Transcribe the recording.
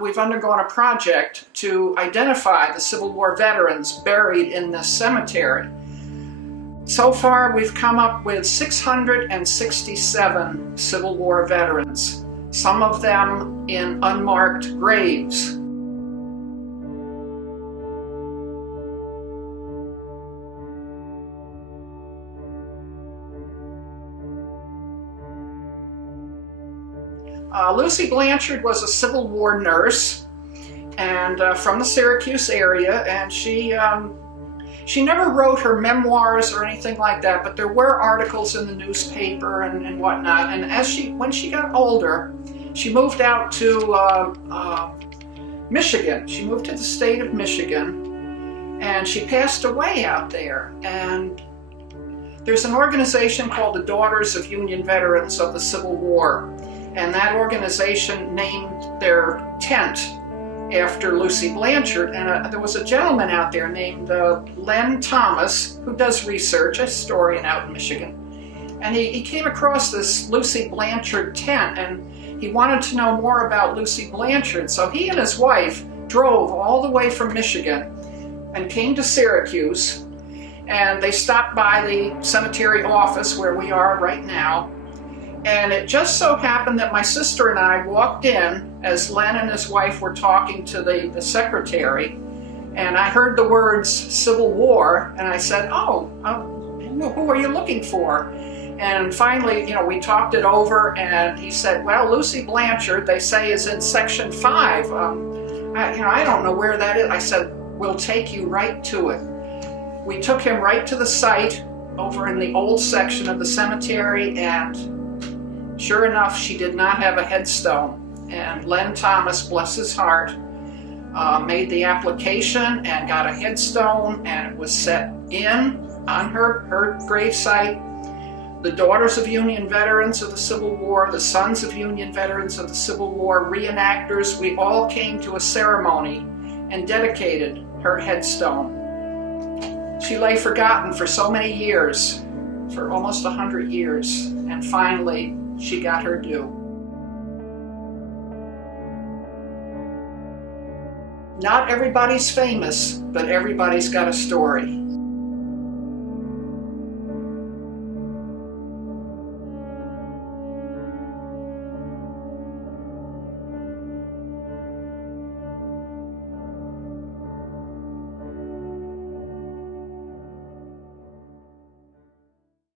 We've undergone a project to identify the Civil War veterans buried in this cemetery. So far, we've come up with 667 Civil War veterans, some of them in unmarked graves. Lucy Blanchard was a Civil War nurse and from the Syracuse area, and she never wrote her memoirs or anything like that, but there were articles in the newspaper and whatnot. And when she got older, she moved out to Michigan. She moved to the state of Michigan, and she passed away out there. And there's an organization called the Daughters of Union Veterans of the Civil War, and that organization named their tent after Lucy Blanchard. And there was a gentleman out there named Len Thomas, who does research, a historian out in Michigan. And he came across this Lucy Blanchard tent, and he wanted to know more about Lucy Blanchard. So he and his wife drove all the way from Michigan and came to Syracuse, and they stopped by the cemetery office where we are right now. And it just so happened that my sister and I walked in as Len and his wife were talking to the secretary, and I heard the words Civil War, and I said, who are you looking for? And finally, we talked it over, and he said, well, Lucy Blanchard, they say, is in section 5. I don't know where that is. I said, we'll take you right to it. We took him right to the site over in the old section of the cemetery, and sure enough, she did not have a headstone. And Len Thomas, bless his heart, made the application and got a headstone, and it was set in on her gravesite. The Daughters of Union Veterans of the Civil War, the Sons of Union Veterans of the Civil War, reenactors, we all came to a ceremony and dedicated her headstone. She lay forgotten for so many years, for almost 100 years, and finally she got her due. Not everybody's famous, but everybody's got a story.